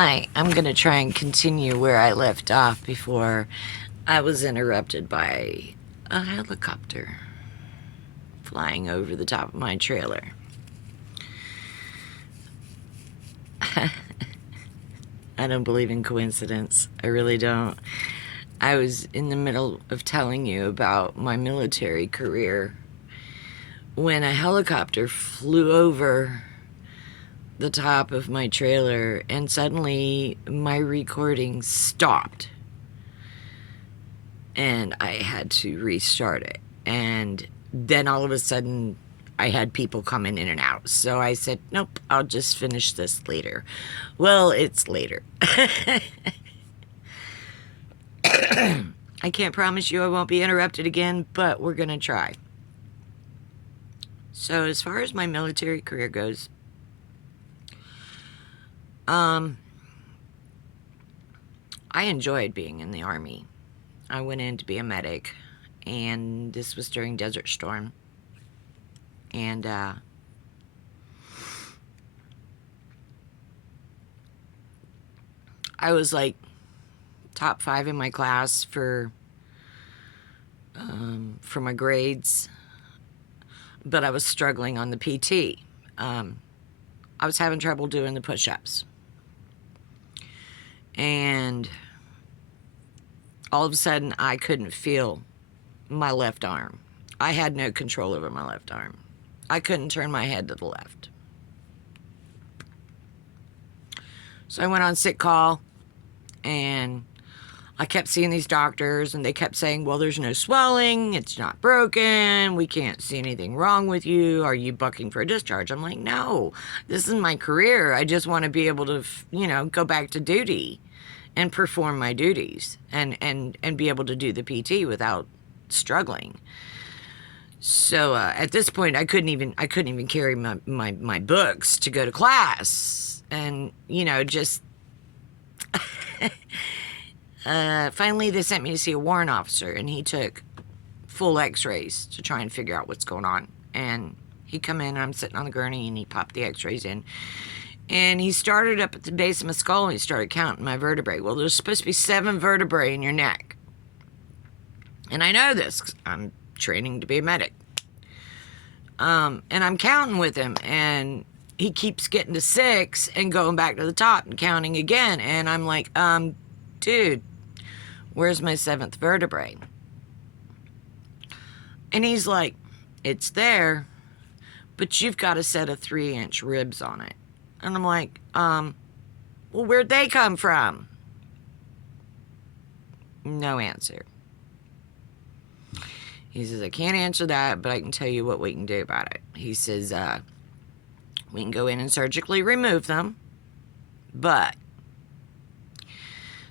Hi, I'm going to try and continue where I left off before I was interrupted by a helicopter flying over the top of my trailer. I don't believe in coincidence. I really don't. I was in the middle of telling you about my military career when a helicopter flew over the top of my trailer and suddenly my recording stopped and I had to restart it. And then all of a sudden I had people coming in and out. So I said, nope, I'll just finish this later. Well, it's later. I can't promise you I won't be interrupted again, but we're going to try. So as far as my military career goes, I enjoyed being in the Army. I went in to be a medic, and this was during Desert Storm. And I was like top 5 in my class for my grades, but I was struggling on the PT. I was having trouble doing the push-ups. And all of a sudden, I couldn't feel my left arm. I had no control over my left arm. I couldn't turn my head to the left. So I went on sick call, and I kept seeing these doctors, and they kept saying, well, there's no swelling, it's not broken, we can't see anything wrong with you, are you bucking for a discharge? I'm like, no, this is my career. I just want to be able to, go back to duty and perform my duties and be able to do the PT without struggling. So at this point, I couldn't even carry my books to go to class, and just finally they sent me to see a warrant officer, and he took full x-rays to try and figure out what's going on. And he come in, and I'm sitting on the gurney, and he popped the x-rays in, and he started up at the base of my skull, and he started counting my vertebrae. Well, there's supposed to be 7 vertebrae in your neck, and I know this 'cause I'm training to be a medic. And I'm counting with him, and he keeps getting to 6 and going back to the top and counting again. And I'm like, dude, where's my 7th vertebrae? And he's like, it's there, but you've got a set of 3-inch ribs on it. And I'm like, well, where'd they come from? No answer. He says, I can't answer that, but I can tell you what we can do about it. He says, we can go in and surgically remove them, but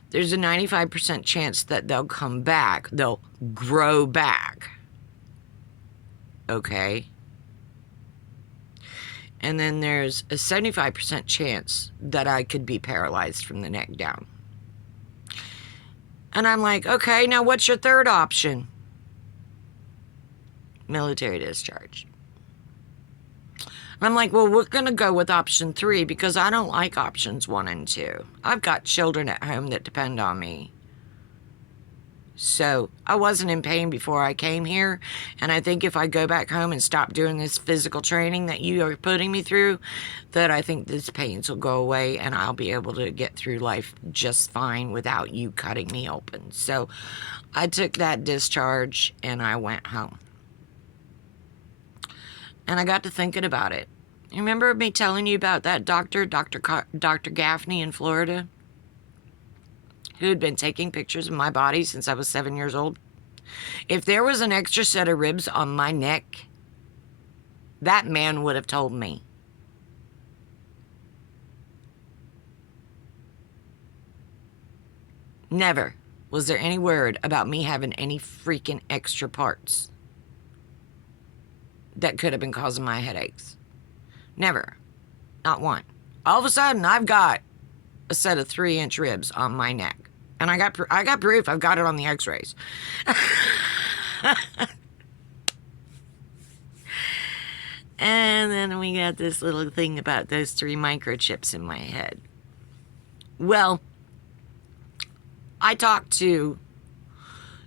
there's a 95% chance that they'll come back. They'll grow back. Okay? And then there's a 75% chance that I could be paralyzed from the neck down. And I'm like, okay, now what's your third option? Military discharge. And I'm like, well, we're going to go with option 3 because I don't like options 1 and 2. I've got children at home that depend on me. So I wasn't in pain before I came here. And I think if I go back home and stop doing this physical training that you are putting me through, that I think these pains will go away and I'll be able to get through life just fine without you cutting me open. So I took that discharge and I went home. And I got to thinking about it. You remember me telling you about that Dr. Gaffney in Florida, who had been taking pictures of my body since I was 7 years old? If there was an extra set of ribs on my neck, that man would have told me. Never was there any word about me having any freaking extra parts that could have been causing my headaches. Never. Not one. All of a sudden, I've got a set of 3-inch ribs on my neck. And I got proof. I've got it on the x-rays. And then we got this little thing about those 3 microchips in my head. Well, I talked to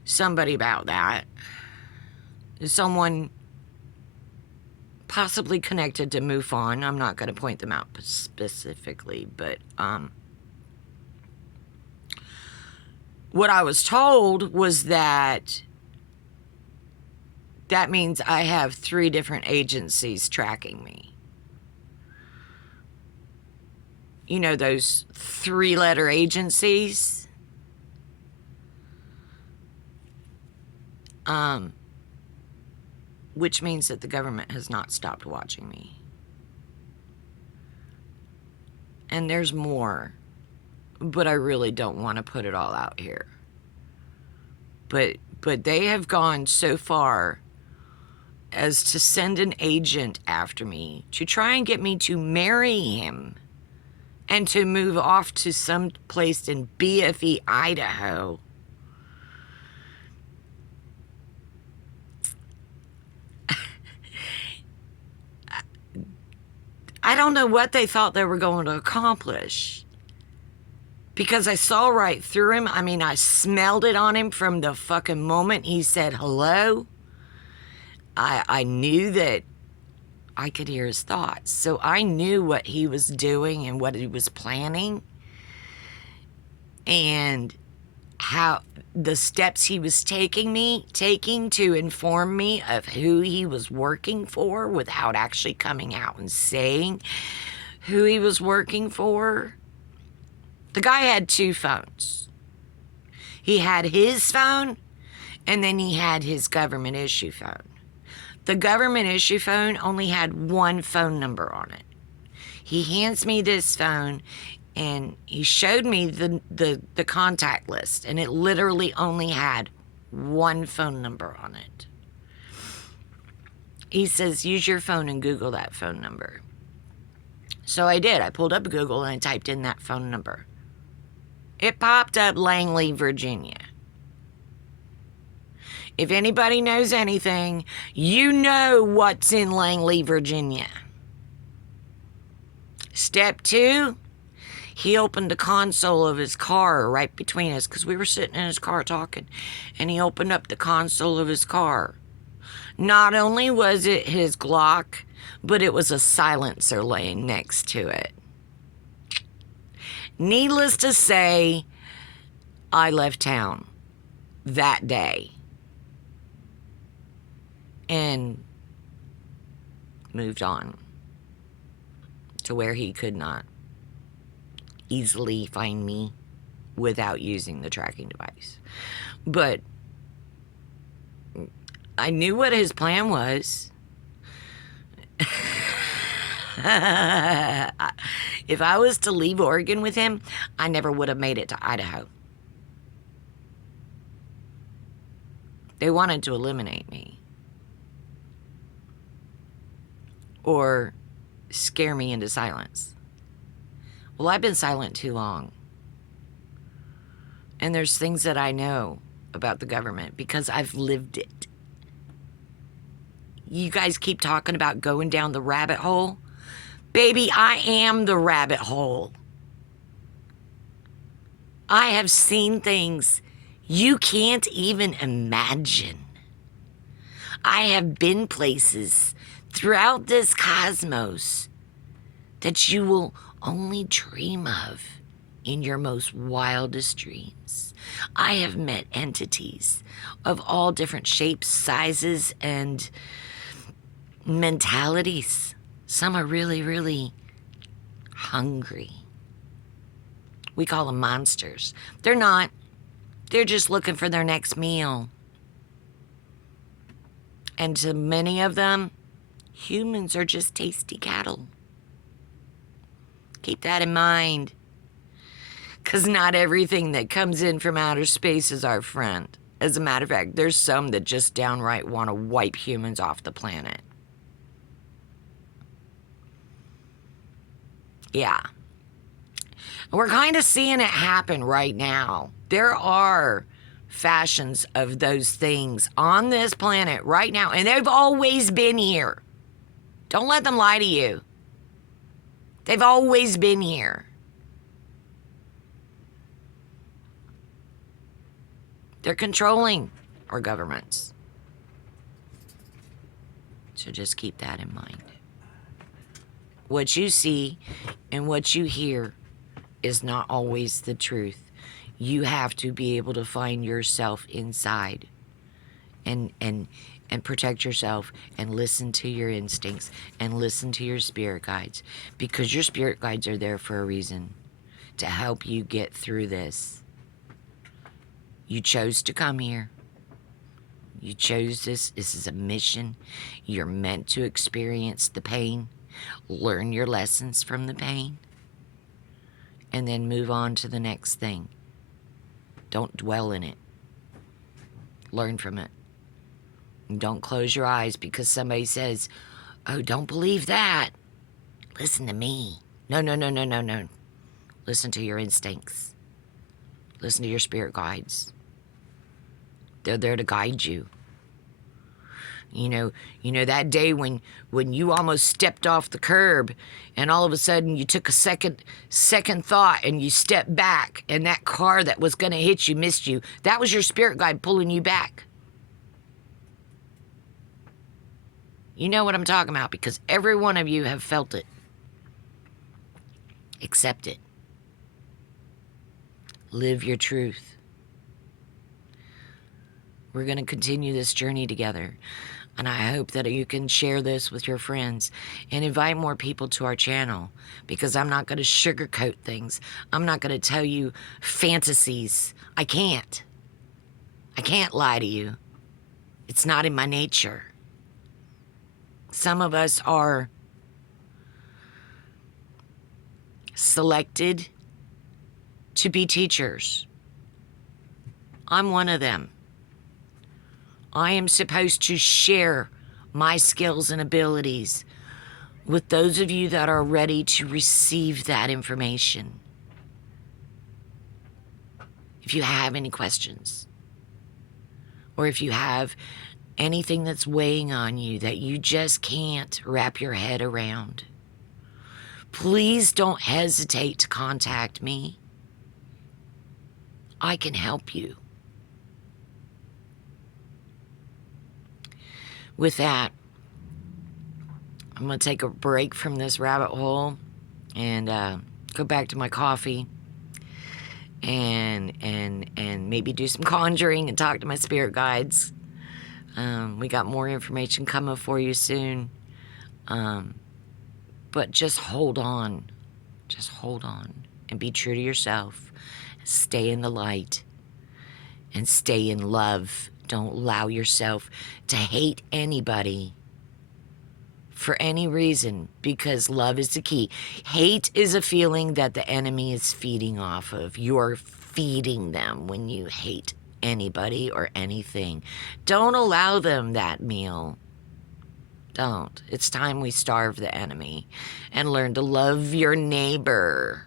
somebody about that. Someone possibly connected to MUFON. I'm not going to point them out specifically, but what I was told was that means I have 3 different agencies tracking me. You know, those 3-letter agencies? Which means that the government has not stopped watching me. And there's more, but I really don't want to put it all out here. But they have gone so far as to send an agent after me to try and get me to marry him and to move off to some place in BFE, Idaho. I don't know what they thought they were going to accomplish, because I saw right through him. I mean, I smelled it on him from the fucking moment he said hello. I knew that I could hear his thoughts. So I knew what he was doing and what he was planning and how the steps he was taking to inform me of who he was working for without actually coming out and saying who he was working for. The guy had 2 phones. He had his phone, and then he had his government issue phone. The government issue phone only had 1 phone number on it. He hands me this phone, and he showed me the contact list, and it literally only had 1 phone number on it. He says, use your phone and Google that phone number. So I did. I pulled up Google and I typed in that phone number. It popped up Langley, Virginia. If anybody knows anything, you know what's in Langley, Virginia. Step 2, he opened the console of his car right between us, because we were sitting in his car talking, and he opened up the console of his car. Not only was it his Glock, but it was a silencer laying next to it. Needless to say, I left town that day and moved on to where he could not easily find me without using the tracking device. But I knew what his plan was. If I was to leave Oregon with him, I never would have made it to Idaho. They wanted to eliminate me. Or scare me into silence. Well, I've been silent too long. And there's things that I know about the government because I've lived it. You guys keep talking about going down the rabbit hole. Baby, I am the rabbit hole. I have seen things you can't even imagine. I have been places throughout this cosmos that you will only dream of in your most wildest dreams. I have met entities of all different shapes, sizes, and mentalities. Some are really, really hungry. We call them monsters. They're not. They're just looking for their next meal. And to many of them, humans are just tasty cattle. Keep that in mind. Because not everything that comes in from outer space is our friend. As a matter of fact, there's some that just downright want to wipe humans off the planet. Yeah. We're kind of seeing it happen right now. There are fashions of those things on this planet right now, and they've always been here. Don't let them lie to you. They've always been here. They're controlling our governments. So just keep that in mind. What you see and what you hear is not always the truth. You have to be able to find yourself inside and protect yourself and listen to your instincts and listen to your spirit guides, because your spirit guides are there for a reason, to help you get through this. You chose to come here. You chose this. This is a mission. You're meant to experience the pain, learn your lessons from the pain, and then move on to the next thing. Don't dwell in it. Learn from it. Don't close your eyes because somebody says, oh, don't believe that. Listen to me. No. Listen to your instincts. Listen to your spirit guides. They're there to guide you. You know that day when you almost stepped off the curb and all of a sudden you took a second thought and you stepped back and that car that was going to hit you missed you. That was your spirit guide pulling you back. You know what I'm talking about, because every one of you have felt it. Accept it. Live your truth. We're going to continue this journey together. And I hope that you can share this with your friends and invite more people to our channel, because I'm not going to sugarcoat things. I'm not going to tell you fantasies. I can't lie to you. It's not in my nature. Some of us are selected to be teachers. I'm one of them. I am supposed to share my skills and abilities with those of you that are ready to receive that information. If you have any questions, or if you have anything that's weighing on you that you just can't wrap your head around, please don't hesitate to contact me. I can help you. With that, I'm going to take a break from this rabbit hole and go back to my coffee and maybe do some conjuring and talk to my spirit guides. We got more information coming for you soon. But just hold on. Just hold on and be true to yourself. Stay in the light and stay in love. Don't allow yourself to hate anybody for any reason, because love is the key. Hate is a feeling that the enemy is feeding off of. You're feeding them when you hate anybody or anything. Don't allow them that meal. Don't. It's time we starve the enemy and learn to love your neighbor.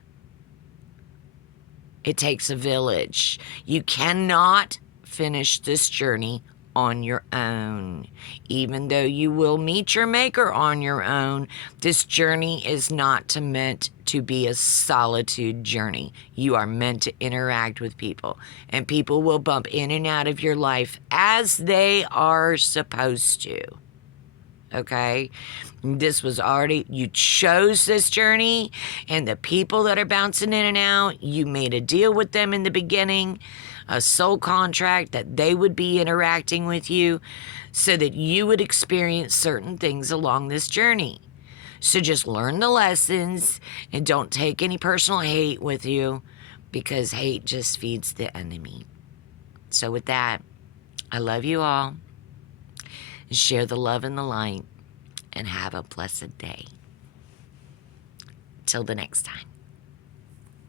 It takes a village. You cannot finish this journey on your own. Even though you will meet your maker on your own, this journey is not meant to be a solitude journey. You are meant to interact with people, and people will bump in and out of your life as they are supposed to. Okay? This was already, you chose this journey, and the people that are bouncing in and out, you made a deal with them in the beginning, a soul contract that they would be interacting with you so that you would experience certain things along this journey. So just learn the lessons and don't take any personal hate with you, because hate just feeds the enemy. So with that, I love you all. Share the love and the light, and have a blessed day. Till the next time.